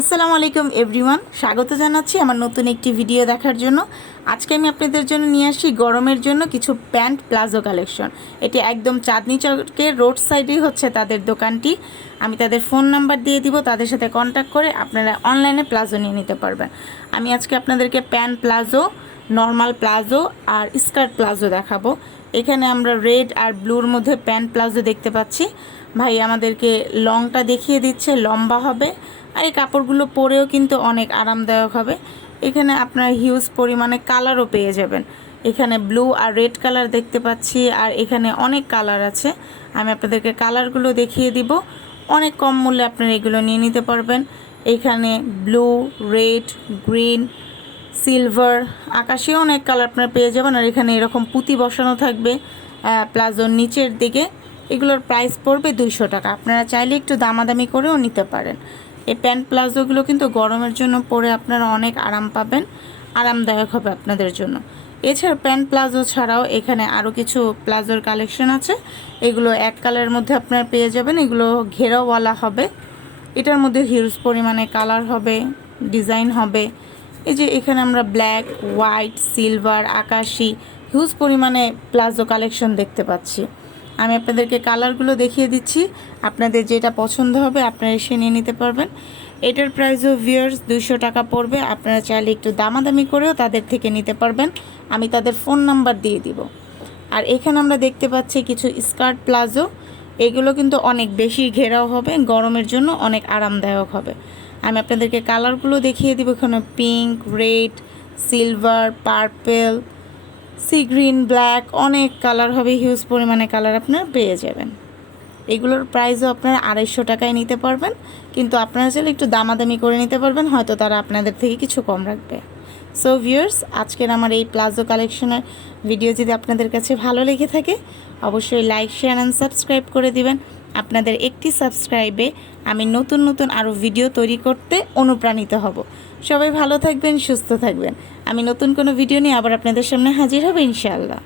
আসসালামু আলাইকুম এভরিওয়ান, স্বাগত জানাচ্ছি আমার নতুন একটি ভিডিও দেখার জন্য। আজকে আমি আপনাদের জন্য নিয়ে আসি গরমের জন্য কিছু প্যান্ট প্লাজো কালেকশন। এটি একদম চাঁদনি চকের রোড সাইডেই হচ্ছে তাদের দোকানটি। আমি তাদের ফোন নাম্বার দিয়ে দিব, তাদের সাথে কন্ট্যাক্ট করে আপনারা অনলাইনে প্লাজো নিয়ে নিতে পারবেন। আমি আজকে আপনাদেরকে প্যান্ট প্লাজো, নর্মাল প্লাজো আর স্কার্ট প্লাজো দেখাবো। এখানে আমরা রেড আর ব্লুর মধ্যে প্যান্ট প্লাজো দেখতে পাচ্ছি। ভাই আমাদেরকে লংটা দেখিয়ে দিচ্ছে, লম্বা হবে আর এই কাপড়গুলো পরেও কিন্তু অনেক আরামদায়ক হবে। এখানে আপনার হিউজ পরিমাণে কালারও পেয়ে যাবেন। এখানে ব্লু আর রেড কালার দেখতে পাচ্ছি, আর এখানে অনেক কালার আছে। আমি আপনাদেরকে কালারগুলো দেখিয়ে দিব। অনেক কম মূল্যে আপনারা এগুলো নিয়ে নিতে পারবেন। এখানে ব্লু, রেড, গ্রিন, সিলভার, আকাশি অনেক কালার আপনারা পেয়ে যাবেন। আর এখানে এরকম পুঁতি বসানো থাকবে প্লাজোর নিচের দিকে। এগুলোর প্রাইস পড়বে 200 টাকা। আপনারা চাইলে একটু দামাদামি করেও নিতে পারেন। এই প্যান্ট প্লাজোগুলো কিন্তু গরমের জন্য পরে আপনারা অনেক আরাম পাবেন, আরামদায়ক হবে আপনাদের জন্য। এছাড়া প্যান্ট প্লাজো ছাড়াও এখানে আরও কিছু প্লাজোর কালেকশন আছে। এগুলো এক কালারের মধ্যে আপনারা পেয়ে যাবেন। এগুলো ঘেরাওয়ালা হবে। এটার মধ্যে হিউজ পরিমাণে কালার হবে, ডিজাইন হবে। এই যে এখানে আমরা ব্ল্যাক, হোয়াইট, সিলভার, আকাশি হিউজ পরিমাণে প্লাজো কালেকশন দেখতে পাচ্ছি। আমি আপনাদেরকে কালারগুলো দেখিয়ে দিচ্ছি। আপনাদের যেটা পছন্দ হবে আপনারা এসে নিয়ে নিতে পারবেন। এটার প্রাইসও ভিউয়ার্স 200 টাকা পড়বে। আপনারা চাইলে একটু দামাদামি করেও তাদের থেকে নিতে পারবেন। আমি তাদের ফোন নাম্বার দিয়ে দিব। আর এখানে আমরা দেখতে পাচ্ছি কিছু স্কার্ট প্লাজো। এগুলো কিন্তু অনেক বেশি ঘেরাও হবে, গরমের জন্য অনেক আরামদায়ক হবে। আমি আপনাদেরকে কালারগুলো দেখিয়ে দিব। এখানে pink, red, silver, purple, sea green, black অনেক কালার হবে। হিউজ পরিমাণে কালার আপনারা পেয়ে যাবেন। এগুলোর প্রাইসও আপনারা 250 টাকায় নিতে পারবেন, কিন্তু আপনারা চাইলে একটু দামাদামি করে নিতে পারবেন, হয়তো তারা আপনাদের থেকে কিছু কম রাখবে। সো ভিউয়ার্স, আজকের আমার এই প্লাজো কালেকশনের ভিডিও যদি আপনাদের কাছে ভালো লেগে থাকে অবশ্যই লাইক, শেয়ার অ্যান্ড সাবস্ক্রাইব করে দিবেন। আপনাদের একটি সাবস্ক্রাইবে আমি নতুন নতুন আরও ভিডিও তৈরি করতে অনুপ্রাণিত হব। সবাই ভালো থাকবেন, সুস্থ থাকবেন। আমি নতুন কোনো ভিডিও নিয়ে আবার আপনাদের সামনে হাজির হব ইনশাআল্লাহ।